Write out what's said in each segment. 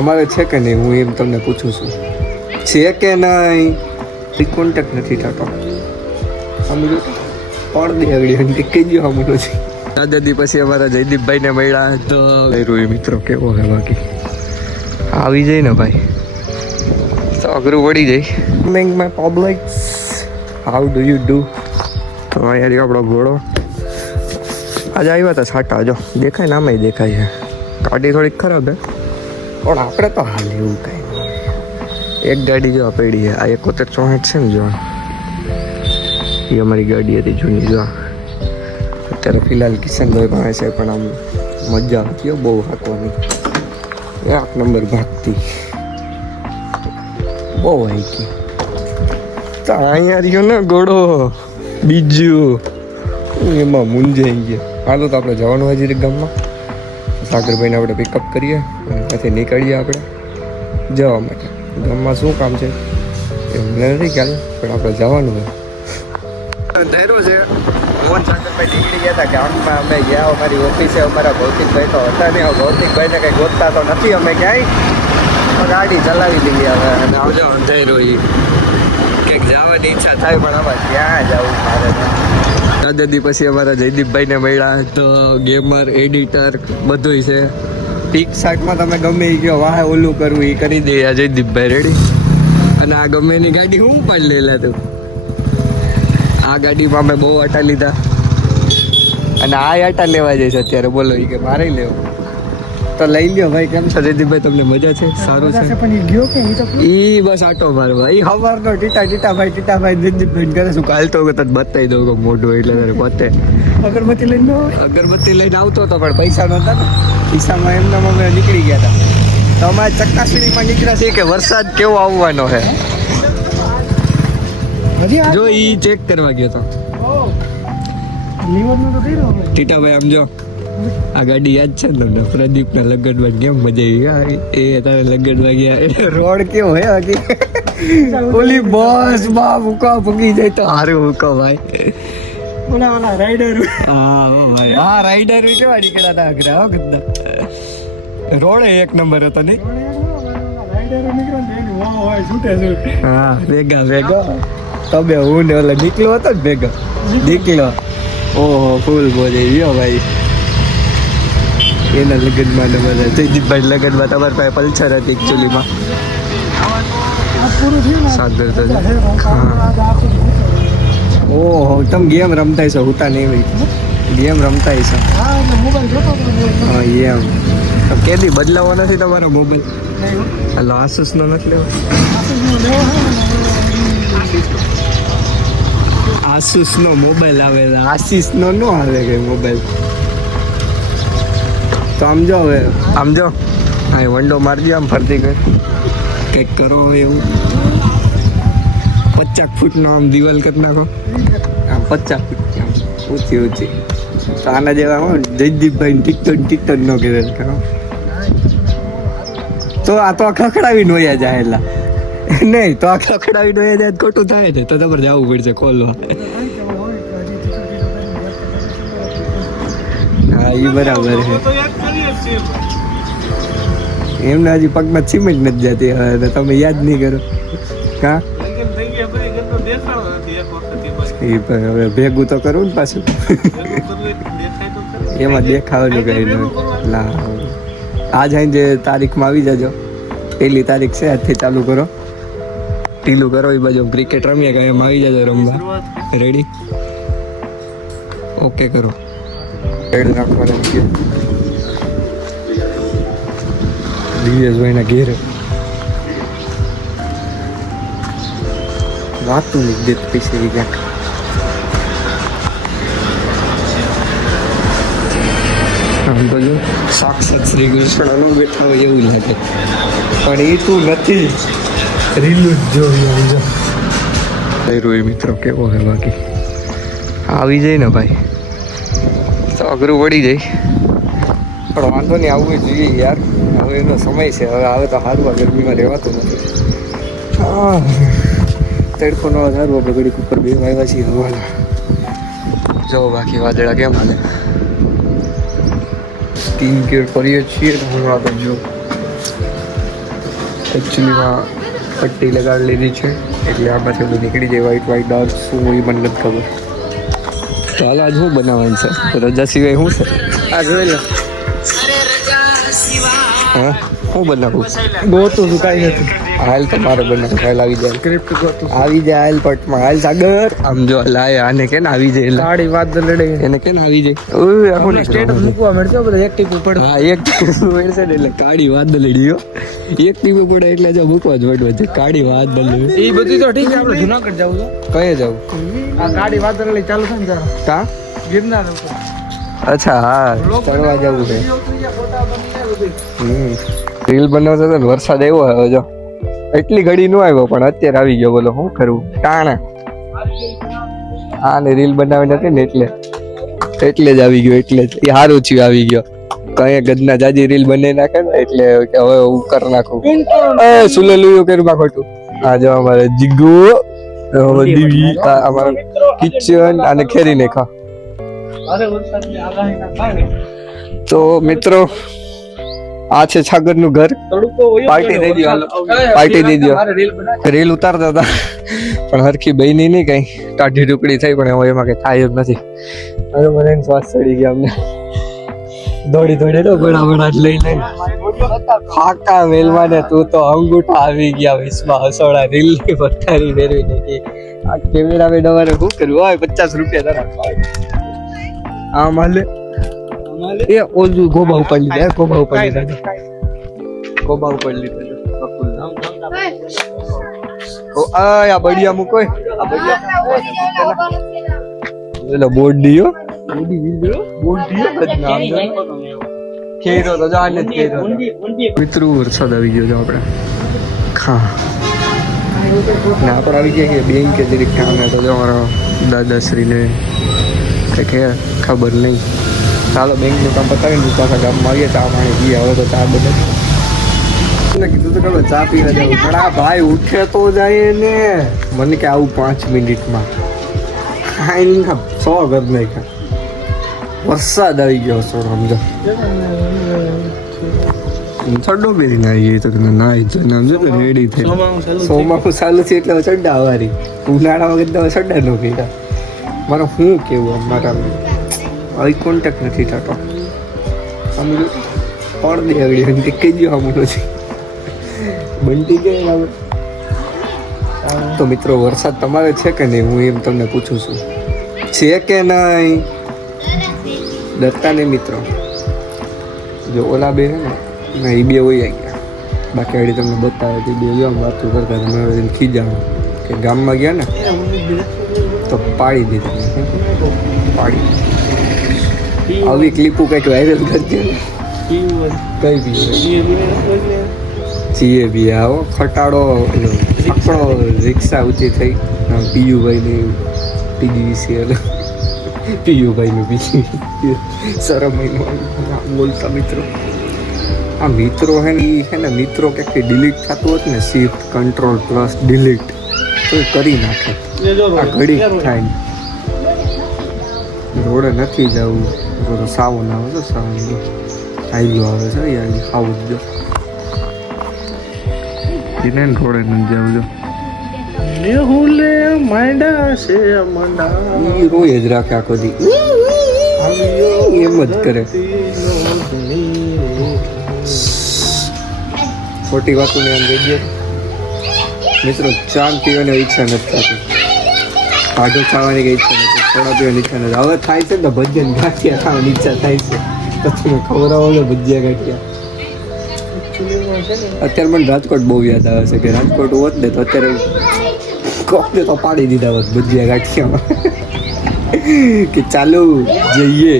તમારે છે કે નહીં, હું એમ તમને પૂછું છું, છે કે નહીં? કોન્ટેક્ટ નથી થતો. સમજો પણ દે આગળ કહી દો આમ નથી. દાદાજી પછી અમારા જયદીપભાઈને મળ્યા તો રોઈ મિત્રો કેવો હે બાકી આવી જાય ને ભાઈ તો અઘરું પડી જાય. મેંગ માય પબ્લિક્સ હાઉ ડુ યુ ડુ. તો અહીંયા આપણો ઘોડો આજે આવ્યા હતા છાટા. જો દેખાય ને આમાંય દેખાય છે. ગાડી થોડીક ખરાબ હે પણ આપણે તો હાલ એવું કાંઈ નહીં. એક ગાડી જો પડી છે આ 7164 છે ને જો એ અમારી ગાડી હતી જૂની. જો અત્યારે ફિલહાલ કિશનભાઈ પાસે છે પણ આમ મજા આવતી બહુ હાંકવાની. એક નંબર ભાગતી બહુ હાંકી. તો અહીંયા રહ્યો ને ઘોડો બીજું એમાં મૂંઝાઈ ગયા. હાલો તો આપણે જવાનું હોય જીરીક ગામમાં. સાગરભાઈને આપણે પિકઅપ કરીએ અને ત્યાંથી નીકળીએ આપણે જવા માટે. ગામમાં શું કામ છે એ મને નથી ખ્યાલ પણ આપણે જવાનું હોય. ધૈર્યું છે મોહન સાગરભાઈ નીકળી ગયા હતા ગામમાં. અમે ગયા અમારી ઓફિસે. અમારા ભૌતિકભાઈ તો હતા નહીં. ભૌતિકભાઈને કંઈ ગોતતા તો નથી અમે ક્યાંય. ગાડી ચલાવી દીધી હવે અને આવજો અંધેરો કંઈક જવાની ઈચ્છા થાય પણ આમાં ક્યાં જવું મારે. દાદાજી પછી અમારા જયદીપભાઈને મળ્યા તો ગેમર એડિટર બધું છે. પિકસાર્ટમાં તમે ગમે એ કહો વાહે ઓલું કરવું એ કરી દે આ જયદીપભાઈ રેડી. અને આ ગમે એની ગાડી હું પણ લઈ લેતું. આ ગાડીમાં અમે બહુ આટા લીધા અને આ આટા લેવા જઈશ અત્યારે. બોલો એ કે મારે લેવો તો લઈ લ્યો ભાઈ. કેમ છો જયદીપભાઈ, તમને મજા છે? સારું છે. ઈ બસ આટો મારવા ઈ હવારનો ટીટાભાઈ જયદીપભાઈ કરે શું કાલ તો તને બતાવી દઉં મોઢું એટલે તારે પોતે અગરબત્તી લઈને આવતો હતો પણ પૈસા નહોતા ને. પૈસામાં એમના અમે નીકળી ગયા હતા. તો અમારે ચકાસણીમાં નીકળ્યા છે કે વરસાદ કેવો આવવાનો છે. જો ઈ ચેક કરવા ગયો તો ટીટાભાઈ. આમ જો આ ગાડી યાદ છે ને તમને? પ્રદીપના લગ્નમાં કેમ મજા આવી. એ તારે લગ્નમાં ગયા રોડ કેવો હે હકી ઓલી બસ માં મૂકા ભૂગી જાય તો હારું મૂકો ભાઈ. ઓલા રાઈડર હા ભાઈ હા રાઈડર કેવા નીકળ્યા હતા અઘરા હો ગદ્દા. રોડ એક નંબર હતો નહીં. હા ભેગા તમે હું ને ઓલા નીકળ્યો હતો ને ભેગા નીકળ્યો. ઓહો ફૂલ બોલે ગયો ભાઈ. એના લગ્નમાં ને બધા જયદીપભાઈ લગ્નમાં તમારી પાસે પલ્સર હતી એકચ્યુઅલીમાં. સાગર તો ઓહો તમે ગેમ રમતા છો હુતા નહીં ગેમ રમતા છો. હા એમ તો કેદી બદલાવો નથી તમારો મોબાઈલ? હાલો આસુસનો નથી લેવો? આસુસનો મોબાઈલ આવેલા આશીષનો ન આવે કઈ મોબાઈલ. તો આમ જો હવે આમ જો હા વંડો મારજો આમ ફરતી કંઈક કરો એવું. 50 ફૂટનો આમ દિવાલ કરી નાખો. આમ 50 ફૂટ આમ ઊંચી. તો આના જેવા હો જયદીપભાઈ ટીકટોક ન કરે તો આ તો ખખડાવીને વયા જાય. એટલા નહીં તો આ ખખડાવીને વયા જાય ખોટું થાય ને તો તમારે જવું પડશે ખોલવા. હા એ બરાબર છે. એમને હજી પગમાં સિમેન્ટ નથી જતી હવે તમે યાદ નહીં કરો. કા એ હવે ભેગું તો કરવું ને પાછું. એમાં દેખાવાનું કઈ નહીં. ના આજ જે તારીખમાં આવી જજો. 1લી તારીખ છે આજથી ચાલુ કરો. ઢીલું કરો એ બાજુ ક્રિકેટ રમીએ કે એમ આવી જજો રમવા. રેડી ઓકે કરો. એડ નાખવાના છે દિવ્યેશભાઈના ઘેરે. વાતું નહીં દેત પૈસે ક્યાંક. આમ તો જો સાક્ષાત શ્રી કૃષ્ણનો બેઠા હોય એવું લાગે પણ એ તું નથી. રીલું જ જોયું જો રોય મિત્રો કેવો હે બાકી આવી જાય ને ભાઈ તો અઘરું પડી જાય પણ વાંધો નહીં. આવવું જોઈએ યાર. હવે એનો સમય છે. હવે આવે તો સારું. આ ગરમીમાં રહેવાતું નથી. તડકો નો સારું આપણે ઘડીક ઉપર બે આવ્યા છીએ હવાના. જો બાકી વાદળા કેમ હાલે. ટીમ કેર કરીએ છીએ હમણાં તો જો એકચ્યુઅલીમાં પટ્ટી લગાડી લીધી છે એટલે આમાંથી બધું નીકળી જાય વ્હાઈટ ડાર્ક શું એ મને નથી ખબર. તો હાલ આજ શું બનાવવાનું છે? રજા સિવાય શું છે? આ જોઈ લો. હા શું બનાવું? ગોતું છું કાંઈ નથી. હાલ તો મારે બનાવું. હાલ આવી જાય સ્ક્રિપ્ટ ગોતું. આવી જાય હાલ પટમાં હાલ સાગર આમ જો લાય આને કે ને આવી જાય કાળી વાત લડે. એને કે ને આવી જાય ઓય આખો સ્ટેટસ મૂકવા મળશે બધા એક્ટિવ પડે. હા એક ટીપું પડશે ને એટલે કાળી વાદળી ગયો. એક ટીપું પડે એટલે જો મૂકવા જ પડવા છે કાળી વાદળી. એ બધું તો ઠીક છે, આપણે જુનાગઢ જવું છે. કયે જવું? આ કાળી વાદળી ચાલુ થાય ને જરા કા ગિરનાર ઉપર. અચ્છા હા ચડવા જવું છે. ફોટા બની બધું. રીલ બનાવતો હતો ને વરસાદ આવ્યો હવે જો એટલી ઘડી નો આવ્યો પણ અત્યારે આવી ગયો. બોલો શું કરવું ટાણા હા ને રીલ બનાવી નથી ને એટલે જ આવી ગયો. એટલે જ એ સારું થયું આવી ગયો. કઈ ગદના જાજી રીલ બનાવી નાખે ને એટલે કે હવે હું કરી નાખું. સુલેલું કર્યું માં ખોટું. આ જો અમારે જીગુ દીવી અમારા કિચન અને ખેરી ને ખા. તો મિત્રો આ છે છાગર નું ઘર. પાર્ટી દઈ દો હાલો. પાર્ટી દઈ દો. રીલ ઉતારતા હતા પણ હરખી બની નહીં કઈ ટાઢી ટુકડી થઈ પણ હવે એમાં કઈ થાય જ નથી. હવે મને શ્વાસ ચડી ગયા અમને. દોડી તો બડા લઈ લઈને ફાકા મેલવાને તું તો અંગૂઠા આવી ગયા વિશ્વા હસોડા રીલ ની પથારી ફેરવી નાખી. આ કેમેરા મેં તમારે શું કર્યું હોય 50 રૂપિયા તારા આ માલે એ ઓલું ગોબા ઉપર લીધા ગોબા ઉપર લીધા ઓ આ બડિયા મૂકો આ બડિયા એલો બોર્ડ દિયો ખેરો તો જાને ખેરો મિત્રો વરસાદ આવી ગયો છે આપણે ખા ના પર આવી ગયા કે બેંક કે જરીક કામ તો જો અમારા દાદાશ્રીને કે ખબર નહીં. ચાલો બેંકનું કામ પતાવીને પાછા ગામમાં આવીએ ચા પાણી પીએ. હવે તો ચા બને કીધું તો ખબર ચા પીવા જવું પણ આ ભાઈ ઉઠે તો જાય ને મને કે આવું 5 મિનિટમાં ખાઈને 100 ઘર નહીં. વરસાદ આવી ગયો છો સમજો ચડ્ડો પહેરીને આવી ગઈ તો નાઈ જો નામ જો રેડી થઈ સોમાનું ચાલુ છે એટલે ચડ્ડા વારી ઉનાળામાં કદાચ ચડ્ડા નો કીધા. મારે શું કેવું મારા હવે કોન્ટેક્ટ નથી થતો સમજો પડ દે આગળ કે કહી દો આમ નથી બંટી ગયા. તો મિત્રો વરસાદ તમારે છે કે નહીં હું એમ તમને પૂછું છું છે કે નહીં? ડરતા નહીં મિત્રો. જો ઓલા બે હે ને એ બે હોય ગયા બાકી આડી તમને બતાવે કે બે જો વાતો કરતા તમે ખીજાણો કે ગામમાં ગયા ને તો પાડી દીધી પાડી. આવી ક્લિપો કંઈક વાયરલ કરજો ને કઈ બી જીએ બી આવો ખટાડો આકડો રિક્ષા ઊંચી થઈ પીયુભાઈની પીજીવીસીએલ પીયુભાઈનું બીજી શરમ બોલતા મિત્રો. આ મિત્રો હે ને એ હે ને મિત્રો ક્યાંકથી ડિલીટ થતું હોત ને શિફ્ટ કંટ્રોલ પ્લસ ડિલીટ તો એ કરી નાખે. આ ઘડી થાય ને રોડે નથી જવું તો સાવન આવે છે સાવન હાઈલો આવે છે યાર ખાવું જ જો એને રોડે નથી જવું જો રોય જ રાખે આખો દી એમ જ કરે. ખોટી વાતો ને આમ રહી ગયો મિત્રો. ચા પીવાની ઈચ્છા નથી થતી, ભાડો ખાવાની કઈ ઈચ્છા નથી, થોડા પીવાની ઈચ્છા નથી. હવે થાય છે ને ભજીયા ગાંઠિયા ખાવાની ઈચ્છા થાય છે તો તમે ખવડાવો ને ભજીયા ગાંઠિયા. અત્યારે મને રાજકોટ બહુ યાદ આવે છે કે રાજકોટ હોત ને તો અત્યારે કોકને તો પાડી દીધા હોત ભજીયા ગાંઠિયામાં કે ચાલો જઈએ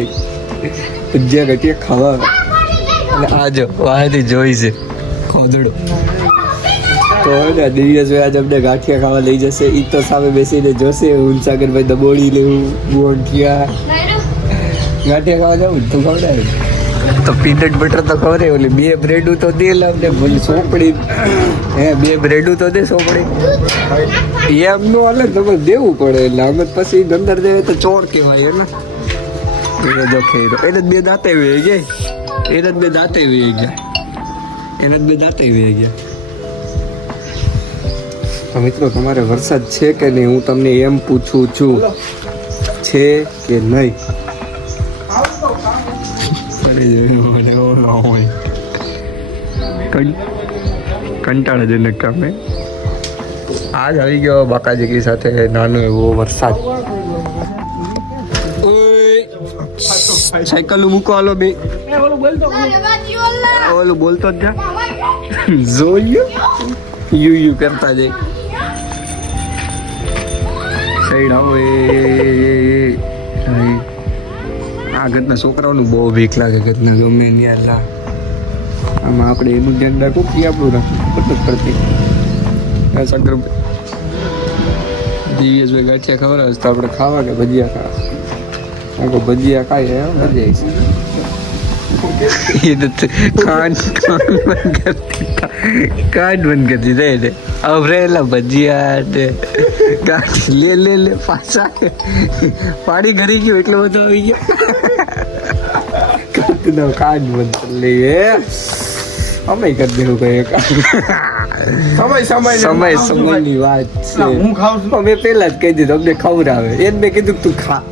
ભજીયા ગાંઠિયા ખાવા. અને આજો વાહેથી જોઈ છે ખોદડો તો ને દિવ્યેશ આજ અમને ગાંઠિયા ખાવા લઈ જશે. એ તો સામે બેસીને જોશે ઉનસાગરભાઈ દબોડી લેવું ગોંઠિયા ગાંઠિયા ખાવા જવું તું ખવડાવે તો પીનટ બટર તો ખબર ઓલી 2 બ્રેડું તો દે લાવને બોલી સોપડી હે 2 બ્રેડું તો દે સોપડી એમનું હાલે તમે દેવું પડે એટલે અમે પછી અંદર દેવે તો ચોર કહેવાય ને. એને જો ખેરો એને 2 દાંતે વહી ગયા એને 2 દાંતે વહી ગયા એને 2 દાંતે વહી ગયા તો મિત્રો તમારે વરસાદ છે કે નહીં હું તમને એમ પૂછું છું છે કે નહીં કંટાળાજનક કામ હે આજ આવી ગયો બાકાજીકી સાથે નાનો એવો વરસાદ સાયકલ મૂકો હાલો બે ઓલું બોલતો જ જા જોયું યુ કરતા જઈ સાઈડ આવો આ ઘટના છોકરાઓનું બહુ ભીખ લાગે ઘટના ગમે ત્યાં લા આમાં આપણે એનું ધ્યાન રાખવું કે આપણું રાખવું પટક પડતી શંકર દિવ્યેશભાઈ ગાંઠિયા ખબર હશે તો આપણે ખાવા કે ભજીયા ખાવા ભજીયા ખાઈએ મજા કાંડ બંધ કરતી જાય ને અવરેલા ભજીયા ને લે પાછા પાણી ઘરી ગયું એટલે બધું આવી ગયો કાંડ બંધ કરી લઈએ અમે કરી દેવું કઈ સમયની વાત છે મેં પેલા જ કહી દીધું અમને ખવડાવે એને મેં કીધું તું ખા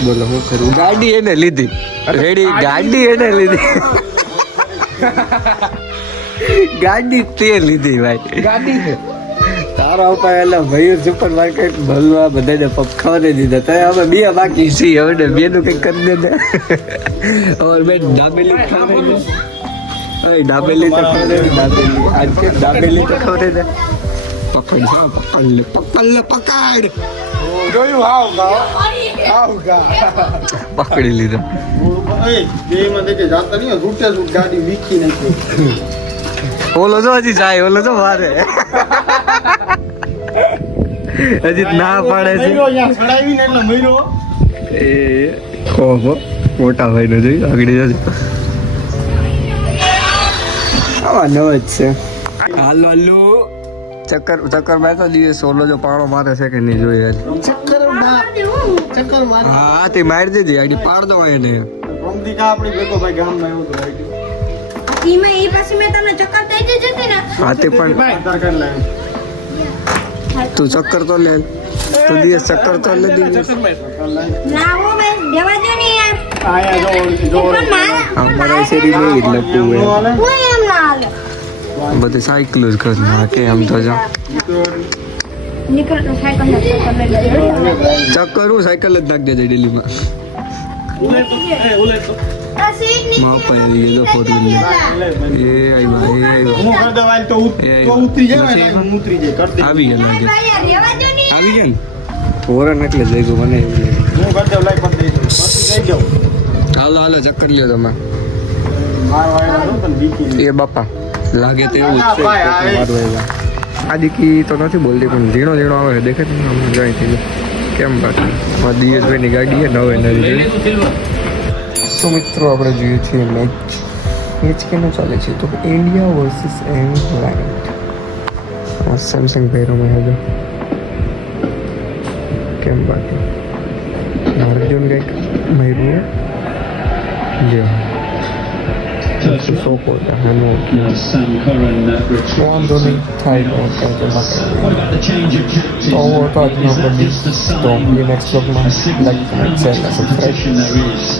બોલો હું કરું ગાડી એને લીધી રેડી ગાડી એને લીધી ગાડી તે લીધી ભાઈ ગાડી છે તારા ઉપર એલા મયુર સુપર માર્કેટ ભલવા બધાને પપખાને દીધા તો હવે બે બાકી છે હવે બે નું કઈ કરી દે और मैं दाबेली खा रही हूँ अरे दाबेली तो खा रही हूँ दाबेली आज के दाबेली तो खा रहे थे पकड़ ले पकड़ જોયું આવગા પકડી લીધો ગાડી વીખી નાખી ઓલો જો હજી જાય ઓલો જો મારે હજી ના પાડે છે એ ખોબો મોટા ભાઈ નો જોઈ આગળ જશે આવા નવ જ છે હાલો ચક્કર માં તો દિવસ સોલો જો પાણો મારે છે કે નહીં જોઈએ હા તે મારી દીધી આગળ પાડ દો એને હા તે પણ તું ચક્કર તો લે તું દિવસ ચક્કર તો લે અમારા શેરી નહીં એટલે બધી સાયકલ જ કર નાખે એમ તો જા ચક્કર હું સાયકલ જ નાખ દેજે ડેલીમાં માપા આવી ગયો ફોટો એ આઈ ભાઈ આવી ગયા લાગે આવી ગયા ને ફોરન એટલે જઈ ગયો મને હાલો ચક્કર લ્યો તમે એ બાપા લાગે તો એવું જ છે આ દીકી તો નથી બોલતી પણ ઝીણો આવે દેખે છે જાય થઈ કેમ બાકી દિયેશભાઈની ગાડી નવે નવી તો મિત્રો આપણે જોઈએ છીએ મેચ કેનો ચાલે છે તો ઇન્ડિયા વર્સિસ ઇંગ્લેન્ડ સેમસંગ ભૈરોમાં હજુ કેમ બાકી અર્જુન કંઈક મહિરું જે સો પોતા વાંધો નહીં થાય તો હતો આજનો બધી તો નેક્સ્ટ બ્લોગમાં લાઈક કમેન્ટ શેર સબસ્ક્રાઈબ